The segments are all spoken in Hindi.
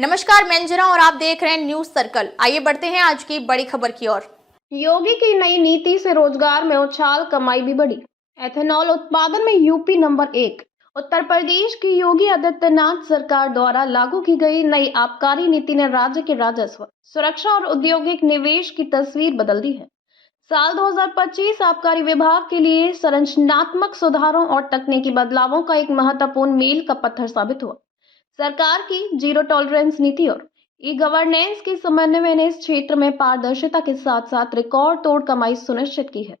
नमस्कार, मैं अंजना और आप देख रहे हैं न्यूज सर्कल। आइए बढ़ते हैं आज की बड़ी खबर की ओर। योगी की नई नीति से रोजगार में उछाल, कमाई भी बढ़ी। एथेनॉल उत्पादन में यूपी नंबर 1। उत्तर प्रदेश की योगी आदित्यनाथ सरकार द्वारा लागू की गई नई आबकारी नीति ने राज्य के राजस्व, सुरक्षा और औद्योगिक निवेश की तस्वीर बदल दी है। साल 2025 आबकारी विभाग के लिए संरचनात्मक सुधारों और तकनीकी बदलावों का एक महत्वपूर्ण मील का पत्थर साबित हुआ। सरकार की जीरो टॉलरेंस नीति और ई गवर्नेंस के समन्वय ने इस क्षेत्र में पारदर्शिता के साथ साथ रिकॉर्ड तोड़ कमाई सुनिश्चित की है।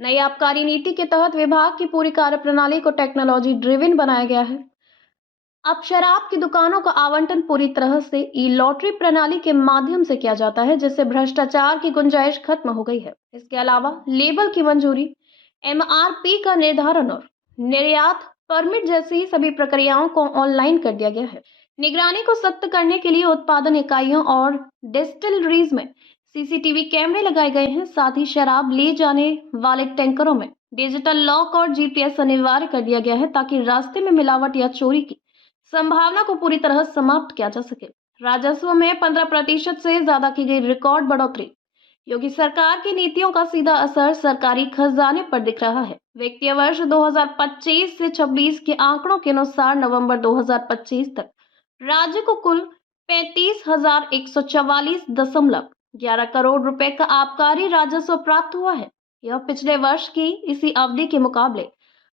नई आबकारी नीति के तहत विभाग की पूरी कार्यप्रणाली को टेक्नोलॉजी ड्रिवन बनाया गया है। अब शराब की दुकानों का आवंटन पूरी तरह से ई लॉटरी प्रणाली के माध्यम से किया जाता है, जिससे भ्रष्टाचार की गुंजाइश खत्म हो गई है। इसके अलावा लेबल की मंजूरी, एमआरपी का निर्धारण और निर्यात परमिट जैसी सभी प्रक्रियाओं को ऑनलाइन कर दिया गया है। निगरानी को सख्त करने के लिए उत्पादन इकाइयों और डिस्टिलरीज में सीसीटीवी कैमरे लगाए गए हैं। साथ ही शराब ले जाने वाले टैंकरों में डिजिटल लॉक और जीपीएस अनिवार्य कर दिया गया है, ताकि रास्ते में मिलावट या चोरी की संभावना को पूरी तरह समाप्त किया जा सके। राजस्व में 15% से ज्यादा की गई रिकॉर्ड बढ़ोतरी। योगी सरकार की नीतियों का सीधा असर सरकारी खजाने पर दिख रहा है। वित्तीय वर्ष 2025 से 26 के आंकड़ों के अनुसार नवंबर 2025 तक राज्य को कुल 35,144.11 करोड़ रुपए का आबकारी राजस्व प्राप्त हुआ है। यह पिछले वर्ष की इसी अवधि के मुकाबले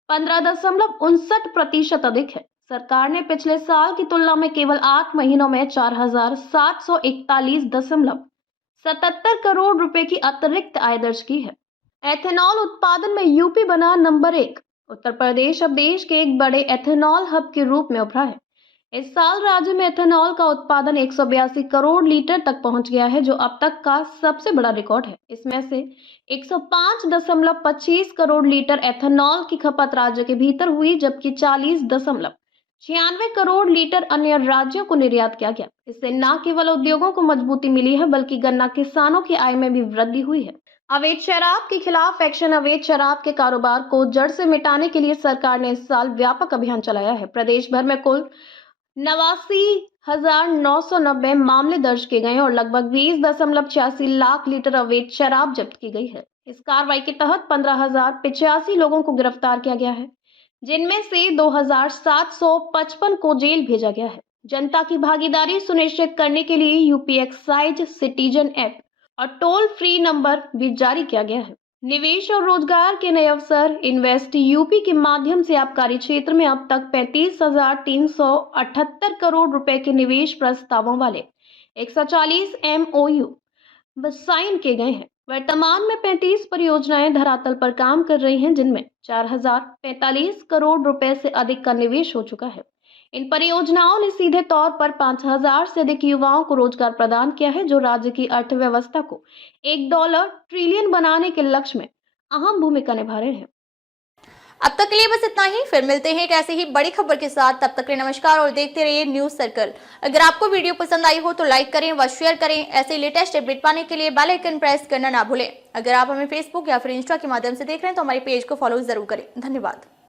15.59% अधिक है। सरकार ने पिछले साल की तुलना में केवल 8 महीनों में 4,741.77 करोड़ रुपए की अतिरिक्त आय दर्ज की है। एथेनॉल उत्पादन में यूपी बना नंबर 1। उत्तर प्रदेश अब देश के एक बड़े एथेनॉल हब के रूप में उभरा है। इस साल राज्य में एथेनॉल का उत्पादन 182 करोड़ लीटर तक पहुंच गया है, जो अब तक का सबसे बड़ा रिकॉर्ड है। इसमें से 105.25 करोड़ लीटर एथेनॉल की खपत राज्य के भीतर हुई, जबकि 40.96 करोड़ लीटर अन्य राज्यों को निर्यात किया गया। इससे न केवल उद्योगों को मजबूती मिली है, बल्कि गन्ना किसानों की आय में भी वृद्धि हुई है। अवैध शराब के खिलाफ एक्शन। अवैध शराब के कारोबार को जड़ से मिटाने के लिए सरकार ने इस साल व्यापक अभियान चलाया है। प्रदेश भर में कुल 89,990 मामले दर्ज किए गए और लगभग 20.86 लाख लीटर अवैध शराब जब्त की गई है। इस कार्रवाई के तहत 15,085 लोगों को गिरफ्तार किया गया है, जिनमें से 2,755 को जेल भेजा गया है। जनता की भागीदारी सुनिश्चित करने के लिए यूपी एक्साइज सिटीजन ऐप और टोल फ्री नंबर भी जारी किया गया है। निवेश और रोजगार के नए अवसर। इन्वेस्ट यूपी के माध्यम से आबकारी क्षेत्र में अब तक 35,378 करोड़ रुपए के निवेश प्रस्तावों वाले 140 MOU साइन किए गए हैं। वर्तमान में 35 परियोजनाएं धरातल पर काम कर रही हैं, जिनमें 4,045 करोड़ रुपए से अधिक का निवेश हो चुका है। इन परियोजनाओं ने सीधे तौर पर 5,000 से अधिक युवाओं को रोजगार प्रदान किया है, जो राज्य की अर्थव्यवस्था को $1 ट्रिलियन बनाने के लक्ष्य में अहम भूमिका निभा रहे हैं। अब तक के लिए बस इतना ही। फिर मिलते हैं एक ऐसे ही बड़ी खबर के साथ। तब तक के लिए नमस्कार और देखते रहिए न्यूज सर्कल। अगर आपको वीडियो पसंद आई हो तो लाइक करें व शेयर करें। ऐसे लेटेस्ट अपडेट पाने के लिए बेल आइकन प्रेस करना ना भूलें। अगर आप हमें फेसबुक या फिर इंस्टा के माध्यम से देख रहे हैं तो हमारे पेज को फॉलो जरूर करें। धन्यवाद।